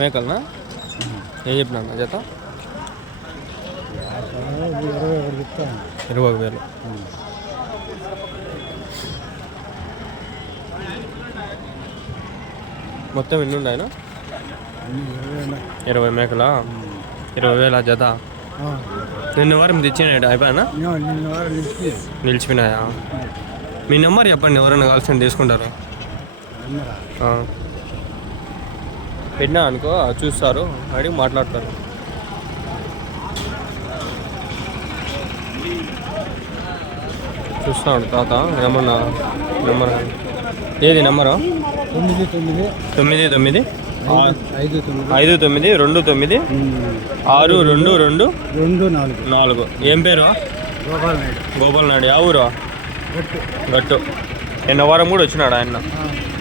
మేకలనా? ఏం చెప్పినా జత? 21,000. మొత్తం ఎన్ని ఉన్నాయన? 20 మేకలా? 20,000 జత. నిన్న వారం తెచ్చినాడు అయిపోయానా? నిలిచిపోయినాయా? మీ నెంబర్ చెప్పండి, ఎవరైనా కలిసి తీసుకుంటారు. పెట్టినా అనుకో చూస్తారు, అడిగి మాట్లాడతారు. చూస్తున్నాడు తాత. ఏమన్నా నెంబర్ ఏది నెంబరు? 99 59 29 622 ఏం పేరు? గోపాల్ నాయుడు. ఆ ఊరు? గట్టు. నిన్న వారం కూడా వచ్చినాడు ఆయన.